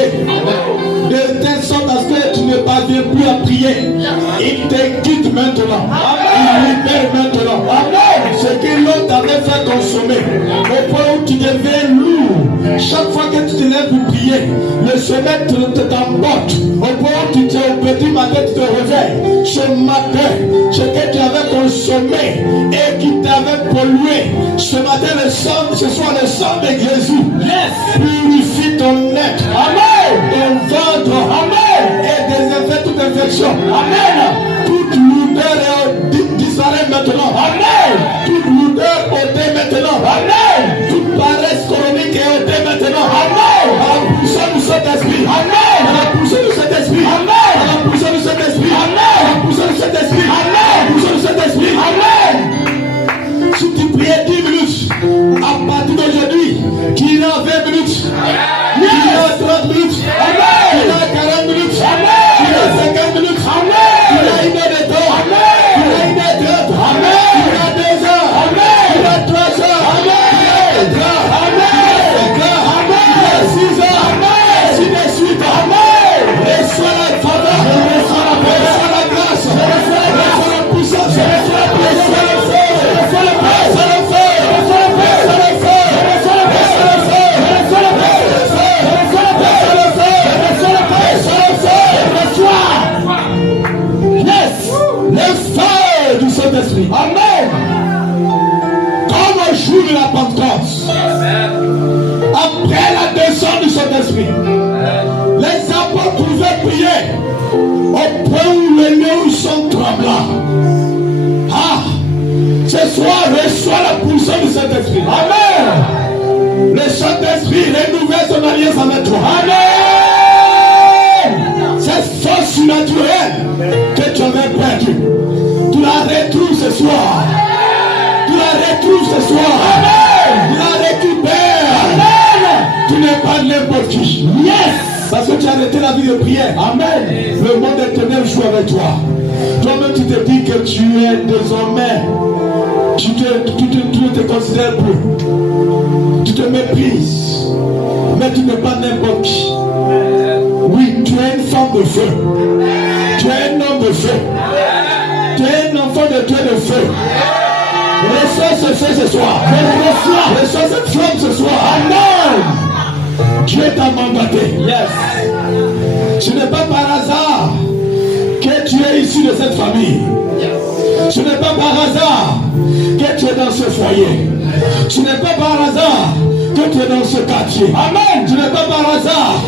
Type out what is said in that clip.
brisé. De telle sorte à ce que tu ne parviens plus à prier. Il te quitte maintenant. Il libère maintenant. Ce que l'autre avait fait consommer. Au point où tu deviens lourd. Chaque fois que tu te lèves pour prier, le sommet t'embotte. Au point où tu te au petit matin, tu te réveilles. Ce matin, ce que tu avais consommé et qui t'avait pollué, ce matin, ce soir, le sang de Jésus purifie ton être. Amen. Ton ventre. Amen. Et désinfecte toute infection. Amen. Toute lourdeur disparaît maintenant. Amen. Toute lourdeur ôtée maintenant. Amen. Toute paresse chronique est ôtée maintenant. Amen. À la puissance du Saint-Esprit. Amen. À la puissance du Saint-Esprit. Amen. À la puissance du Saint-Esprit. Amen. À la puissance du Saint-Esprit. Amen. À la puissance du Saint-Esprit. Amen. Si tu priais 10 minutes, à partir d'aujourd'hui, qu'il y a 20 minutes, qu'il y a 30 minutes, qu'il y a 40 minutes, qu'il y a 50 minutes, qu'il y a 1 heure de temps, qu'il y a 1 heure 30, qu'il y a 2 heures, qu'il y a 3 heures, qu'il y a 4 heures, qu'il y a 5 heures, qu'il y a 6 heures, ainsi de suite. Reçois la faveur, reçois la grâce, reçois la puissance, reçois la puissance. Amen. Comme au jour de la Pentecôte, après la descente du Saint-Esprit, les apôtres pouvaient prier au point où les lieux sont tremblants. Ce soir, reçois la puissance du Saint-Esprit. Amen. Le Saint-Esprit renouvelle son alliance avec toi. Amen. Cette force surnaturelle que tu avais perdue, tu la retrouves ce soir. Tu la retrouves ce soir. Amen. Tu la récupères. Amen. Tu n'es pas n'importe qui. Yes. Parce que tu as arrêté la vie de prière. Amen. Le monde éternel joue avec toi. Toi-même tu te dis que tu es désormais. Tu ne te considères plus. Tu te méprises. Mais tu n'es pas n'importe qui. Oui, tu es une femme de feu. Tu es un homme de feu. Tu es un enfant de Dieu de feu. Reçois ce feu ce soir. Reçois cette flamme ce soir. Amen. Dieu t'a mandaté. Yes. Ce n'est pas par hasard que tu es issu de cette famille. Ce n'est pas par hasard que tu es dans ce foyer. Ce n'est pas par hasard que tu es dans ce quartier. Amen. Ce n'est pas par hasard